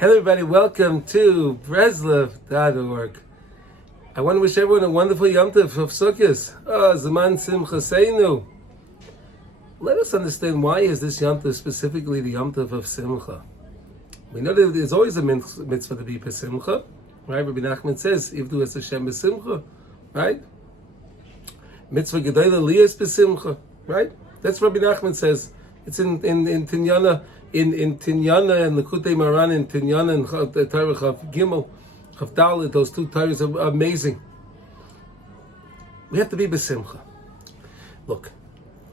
Hello everybody, welcome to Breslov.org. I want to wish everyone a wonderful Yom Tov of Sukkos. Zaman Simchaseinu. Let us understand, why is this Yom Tov specifically the Yom Tov of Simcha? We know that there's always a mitzvah to be Simcha, right? Rabbi Nachman says, Ivdu es Hashem b'simcha, right? Mitzvah Gedolah Liyas b'simcha, right? That's what Rabbi Nachman says. It's in Tinyana, in Tinyana and Lekutei Maran, in Tinyana and Torah Chav Gimel, Chav Dalet. Those two Torahs are amazing. We have to be b'simcha. Look,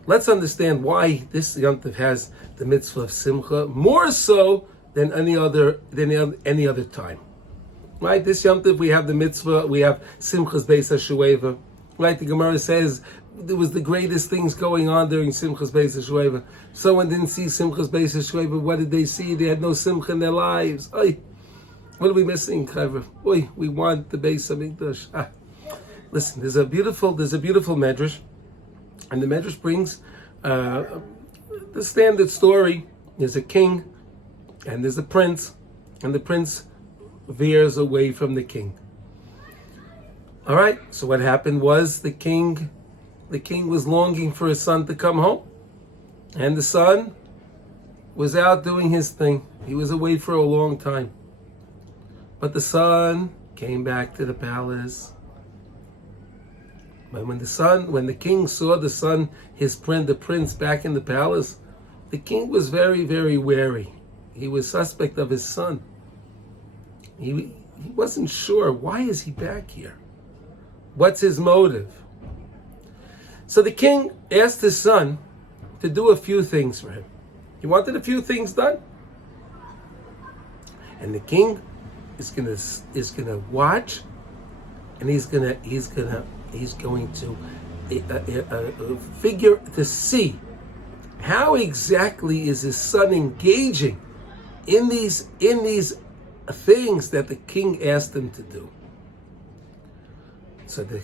let's understand why this Yom Tov has the mitzvah of simcha more so than any other time. Right? This Yom Tov we have the mitzvah, we have Simchas Beis HaShueva. Right? The Gemara says there was the greatest things going on during Simchas Beis HaShueva. Someone didn't see Simchas Beis HaShueva. What did they see? They had no simcha in their lives. Oy, what are we missing, Chaver? Oy, we want the Beis HaMikdash. Listen, there's a beautiful medrash, and the medrash brings the standard story. There's a king, and there's a prince, and the prince veers away from the king. All right, so what happened was the king was longing for his son to come home, and the son was out doing his thing. He was away for a long time, but the son came back to the palace. But when the king saw the son, the prince back in the palace, the king was very, very wary. He was suspect of his son. He wasn't sure, why is he back here? What's his motive? So the king asked his son to do a few things for him. He wanted a few things done. And the king is gonna watch, and he's going to figure to see how exactly is his son engaging in these things that the king asked him to do. So the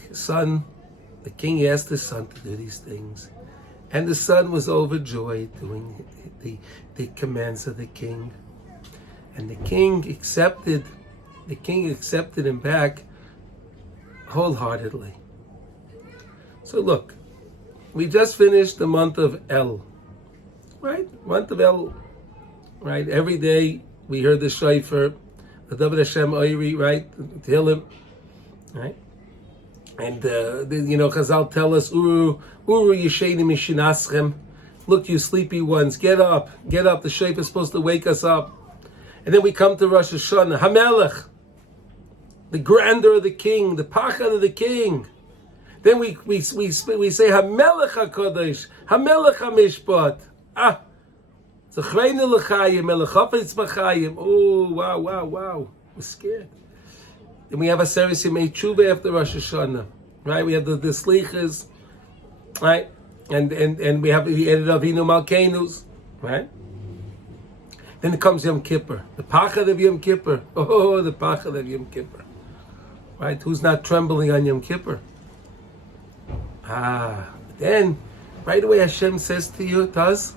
king asked his son to do these things, and the son was overjoyed doing the commands of the king, and the king accepted him back wholeheartedly. So look, we just finished the month of El, right? Month of El, right? Every day we heard the shofar, the David Hashem Oiri, right? Tehillim, right? And Chazal tell us, Uru Yesheni Mishinaschem. Look, you sleepy ones, get up. The shofar is supposed to wake us up. And then we come to Rosh Hashanah, Hamelech, the grandeur of the king, the pachad of the king. Then we say Hamelech HaKodesh, Hamelech HaMishpat. Zechreinu l'chayim, Melech Hafetz b'chayim. Oh, wow. We're scared. Then we have a service in Tshuva after Rosh Hashanah, right? We have the slichas, right? And we have the edit of Avinu Malkeinus, right? Then it comes Yom Kippur, the pachad of Yom Kippur. Oh, the pachad of Yom Kippur, right? Who's not trembling on Yom Kippur? Then right away Hashem says to us,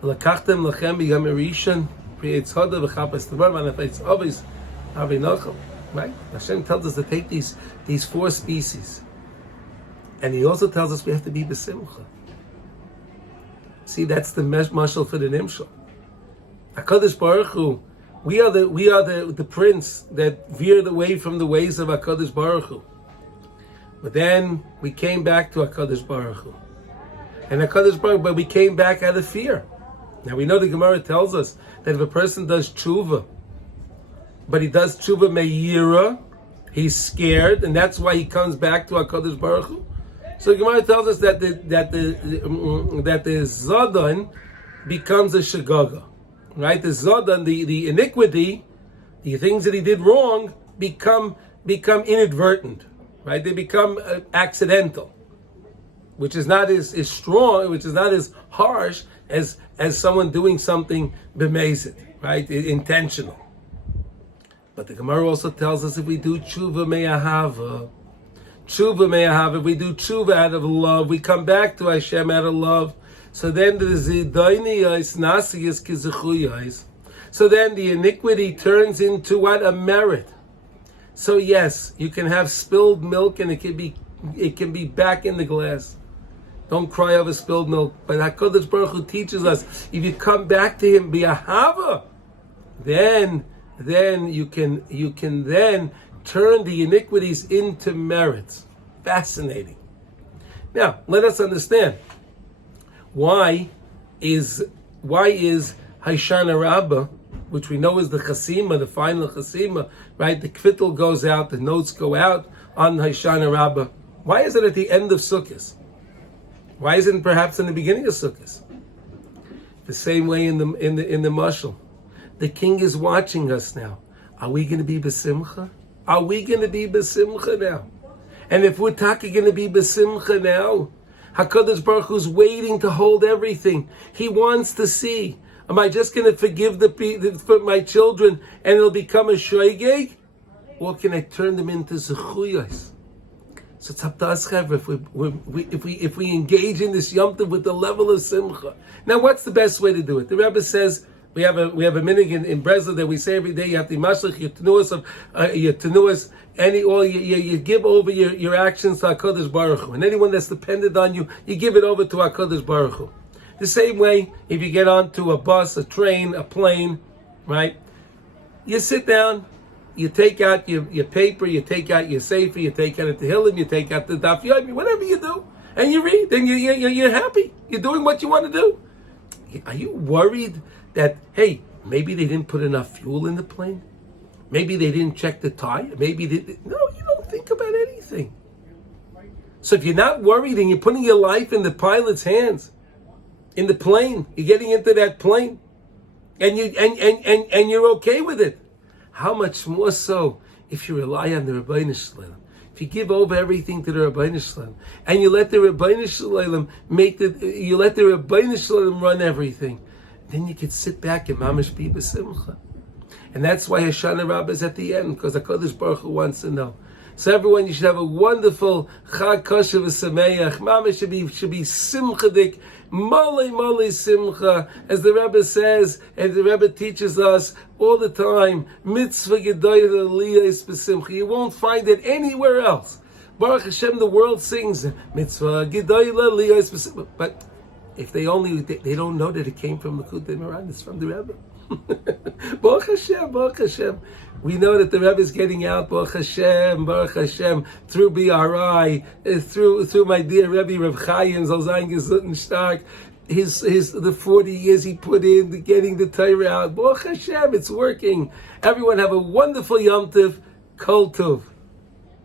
"Lakachtem lachem b'yom rishon pri'etz hoda v'chapas tvar v'nafetz ovis avinochem." Right? Hashem tells us to take these four species, and He also tells us we have to be b'simcha. See, that's the mashal for the nimshal. Hakadosh Baruch Hu, we are the prince that veered away from the ways of Hakadosh Baruch Hu. But then we came back to Hakadosh Baruch Hu, and but we came back out of fear. Now we know the Gemara tells us that if a person does tshuva, but he does tshuva me'yira, he's scared, and that's why he comes back to HaKadosh Baruch Hu. So the Gemara tells us that the Zodan becomes a shagaga, right? The Zodan, the iniquity, the things that he did wrong, become inadvertent, right? They become accidental, which is not as strong, which is not as harsh as someone doing something b'mezid, right? Intentional. But the Gemara also tells us if we do tshuva me'ahava, if we do tshuva out of love, we come back to Hashem out of love. So then the zidayni yais nasiyas kizechuyais. So then the iniquity turns into what? A merit. So yes, you can have spilled milk and it can be back in the glass. Don't cry over spilled milk. But HaKadosh Baruch Hu teaches us, if you come back to Him, be a hava, then you can then turn the iniquities into merits. Fascinating. Now, let us understand why is Hoshana Rabbah, which we know is the chasima, the final chasima, right? The kvittel goes out, the notes go out on Hoshana Rabbah. Why is it at the end of Sukkos? Why isn't it perhaps in the beginning of Sukkos? The same way in the mashal. The king is watching us now. Are we going to be besimcha? Are we going to be besimcha now? And if we're going to be besimcha now, HaKadosh Baruch Hu is waiting to hold everything. He wants to see. Am I just going to forgive for my children and it'll become a shoygeg? Or can I turn them into zechuyos? So it's up to us, if we engage in this Yom Tov with the level of simcha. Now, what's the best way to do it? The Rebbe says we have a minhag in Breslov that we say every day. You have to mashlich your tenuas you give over your actions to HaKadosh Baruch Hu, and anyone that's dependent on you, you give it over to HaKadosh Baruch Hu. The same way, if you get onto a bus, a train, a plane, right? You sit down. You take out your paper, you take out your sefer, you take out the Tehillim, you take out the Daf Yomi, whatever you do, and you read, then you're happy. You're doing what you want to do. Are you worried that, hey, maybe they didn't put enough fuel in the plane? Maybe they didn't check the tire? No, you don't think about anything. So if you're not worried and you're putting your life in the pilot's hands, in the plane, you're getting into that plane, and you're okay with it. How much more so if you rely on the Rabbeinu Shalom? If you give over everything to the Rabbeinu Shalom, and you let the Rabbeinu Shalom run everything, then you can sit back and mamash be b'simcha. And that's why Hoshana Rabbah is at the end, because HaKadosh Baruch Hu wants to know. So everyone, you should have a wonderful Chag Kosher v'Sameach. Mamash should be simchadik. Mole simcha, as the Rebbe says, and the Rebbe teaches us all the time, mitzvah gedoyla liyos b'simcha. You won't find it anywhere else. Baruch Hashem, the world sings mitzvah gedoyla liyos b'simcha. But if they don't know that it came from Likutei Moharan, it's from the Rebbe. Baruch Hashem. We know that the Rebbe is getting out, Baruch Hashem, through BRI, through my dear Rebbe Reb Chaim Freud, the 40 years he put in getting the Torah out. Baruch Hashem, it's working. Everyone have a wonderful Yom Tov, Kol Tov.